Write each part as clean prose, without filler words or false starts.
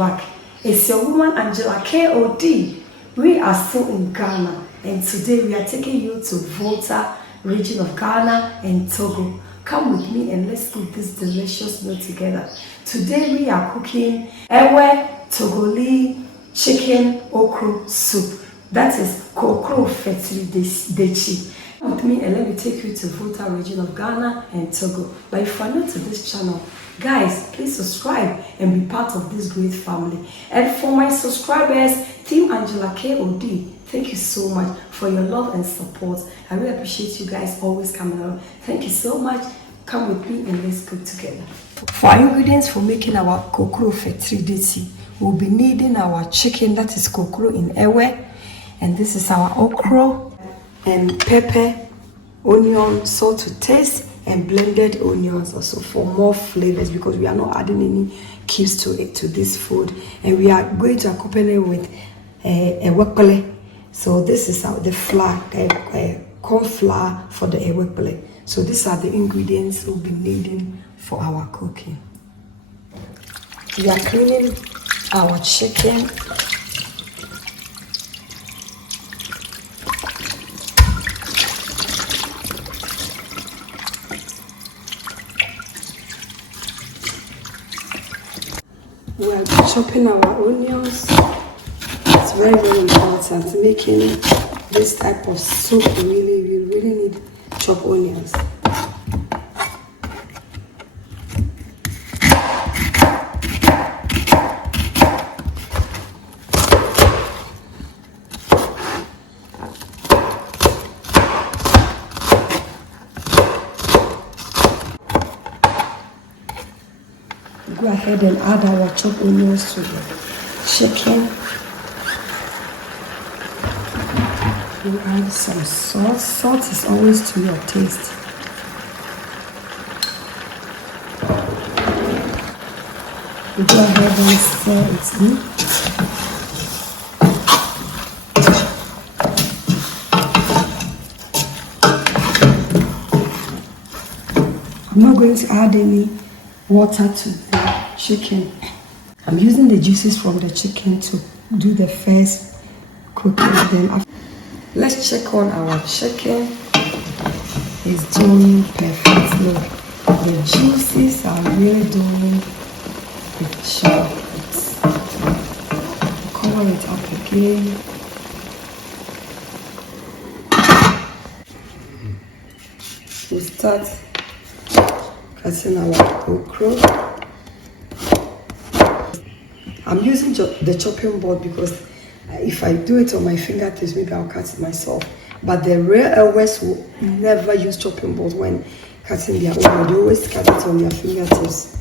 back. It's your woman Angela KOD. We are still in Ghana, and today we are taking you to Volta region of Ghana and Togo. Come with me and let's cook this delicious meal together. Today we are cooking Ewe Togolese chicken okra soup. That is Okra Fetri Detsi. Come with me and let me take you to Volta region of Ghana and Togo. But if you are new to this channel, guys, please subscribe and be part of this great family. And for my subscribers, Team Angela KOD, thank you so much for your love and support. I really appreciate you guys always coming around. Thank you so much. Come with me and let's cook together. For our ingredients for making our Okra Fetri Detsi, we'll be needing our chicken, that is okra in Ewe, and this is our okra and pepper, onion, salt to taste, and blended onions also for more flavors, because we are not adding any cubes to it, to this food. And we are going to accompany it with Eworkple. So this is the flour, corn flour for the Eworkple. So these are the ingredients we'll be needing for our cooking. We are cleaning our chicken. We are chopping our onions. It's very, very important. Making this type of soup, we really need chopped onions. Go ahead and add our chopped onions to the chicken. We add some salt. Salt is always to your taste. We go ahead and stir it in. I'm not going to add any water to the chicken. I'm using the juices from the chicken to do the first cooking. Then after, let's check on our chicken. It's doing perfect. Look, the juices are really doing the job. Cover it up again. We start cutting our okra. I'm using the chopping board because if I do it on my fingertips, maybe I'll cut it myself. But the real Ewes will never use chopping board when cutting their okra. They always cut it on their fingertips.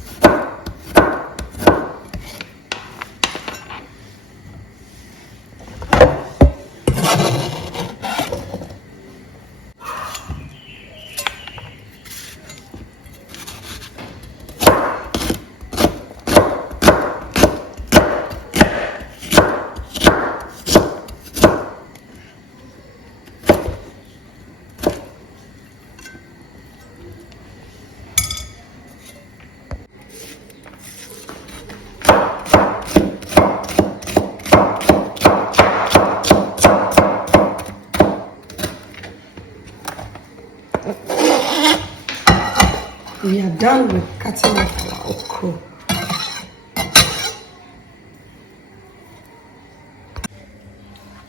We are done with cutting off our okra.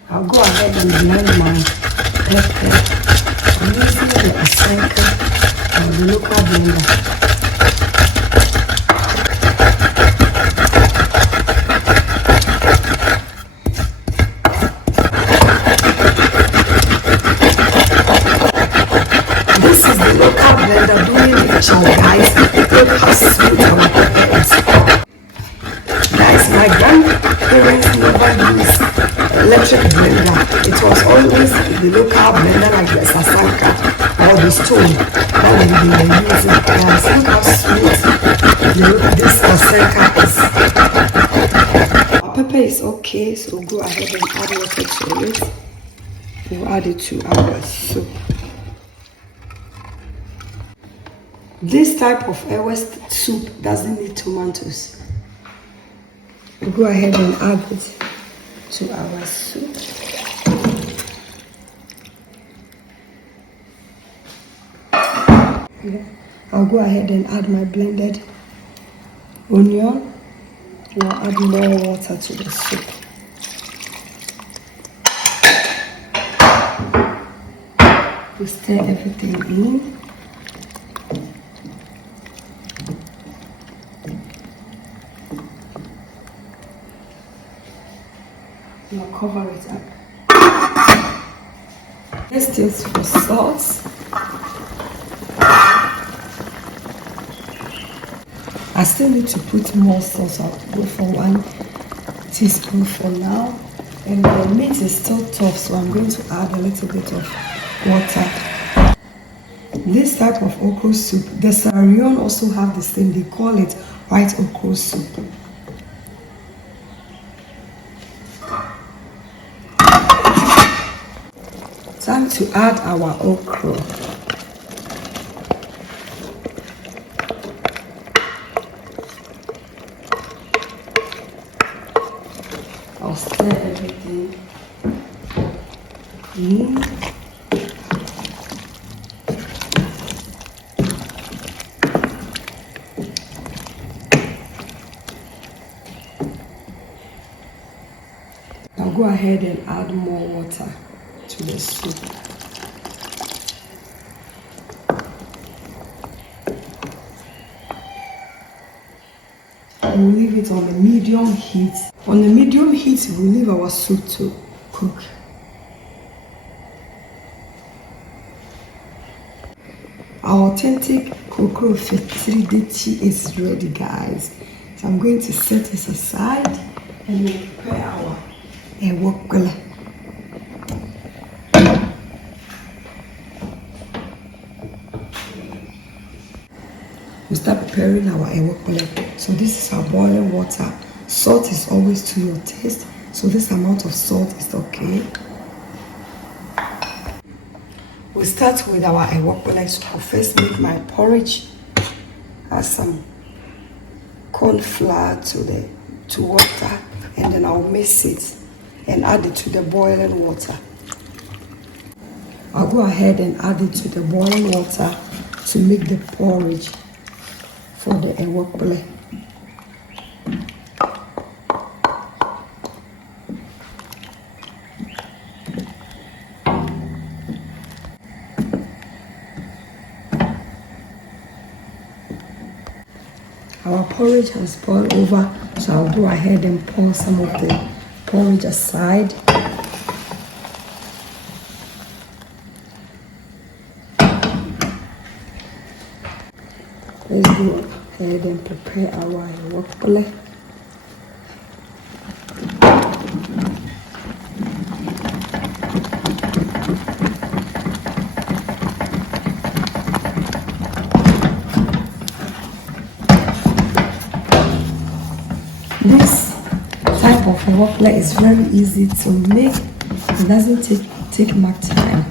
I'll go ahead and blend my pepper. I'm using the Asenka or the local blender. This is the local blender doing the job, guys. Look how sweet our pepper is. Guys, my grandparents never used electric blender. It was always the local blender like the Sasanka or the stone that we were using. Guys, look how sweet this Sasanka is. Our pepper is okay, so we'll go ahead and add water to it. We'll add it to our soup. This type of Ewe soup doesn't need tomatoes. We'll go ahead and add it to our soup. I'll go ahead and add my blended onion. We'll add more water to the soup. We stir everything in. We'll cover it up. Let's taste for salt. I still need to put more salt. I'll go for 1 teaspoon for now. And the meat is still tough, so I'm going to add a little bit of water. This type of okra soup, the Leone also have the same. They call it white okra soup. Time to add our okra. I'll stir everything in. I'll go ahead and add more water to the soup. We'll leave it on the medium heat. On the medium heat, we'll leave our soup to cook. Our authentic Okra Fetri Detsi is ready, guys. So I'm going to set this aside and we'll prepare our Eworkple. We start preparing our Eworkple. So this is our boiling water. Salt is always to your taste, so this amount of salt is okay. We start with our Eworkple. So I'll first make my porridge. Add some corn flour to water, and then I'll mix it and add it to the boiling water. I'll go ahead and add it to the boiling water to make the porridge for the Eworkple. Our porridge has boiled over, so I'll go ahead and pour some of the porridge aside. Let's go ahead and prepare our Eworkple. This type of Eworkple is very easy to make. It doesn't take much time.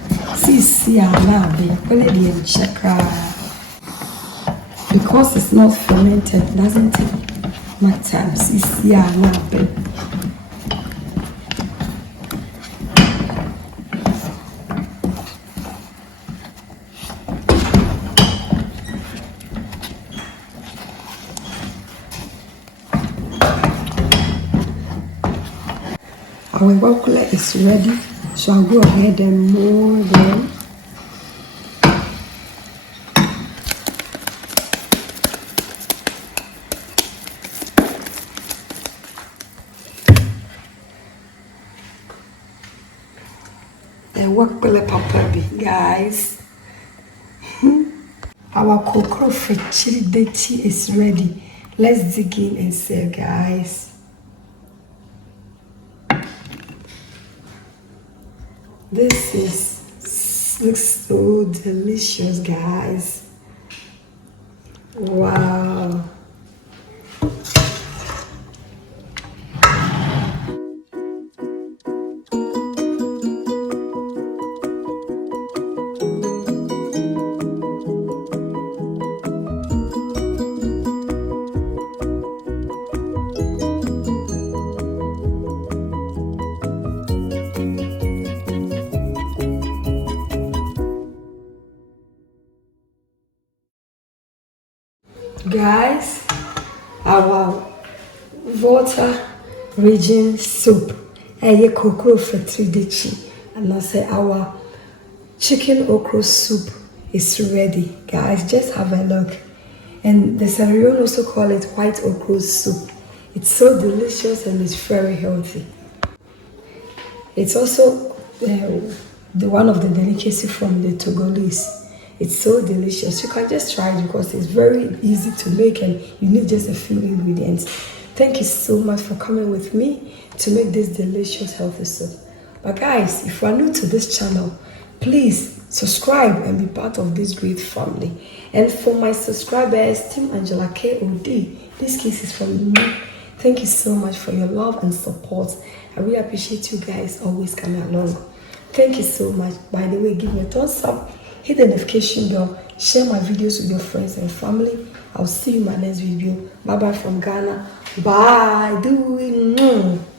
Because it's not fermented, it doesn't take much time. Our Eworkple is ready, so I'll go ahead and mold them. Eworkple papabi, guys. Our Okra Fetri Detsi is ready. Let's dig in and serve, guys. This looks so delicious, guys. Wow. Guys, our water region soup. Okra Fetri Detsi. And I say our chicken okra soup is ready. Guys, just have a look. And the Leone also call it white okra soup. It's so delicious and it's very healthy. It's also the one of the delicacy from the Togolese. It's so delicious. You can just try it because it's very easy to make and you need just a few ingredients. Thank you so much for coming with me to make this delicious healthy soup. But guys, if you are new to this channel, please subscribe and be part of this great family. And for my subscribers, Team Angela KOD, this kiss is from me. Thank you so much for your love and support. I really appreciate you guys always coming along. Thank you so much. By the way, give me a thumbs up, hit the notification bell, share my videos with your friends and family. I'll see you in my next video. Bye bye from Ghana. Bye. Do it.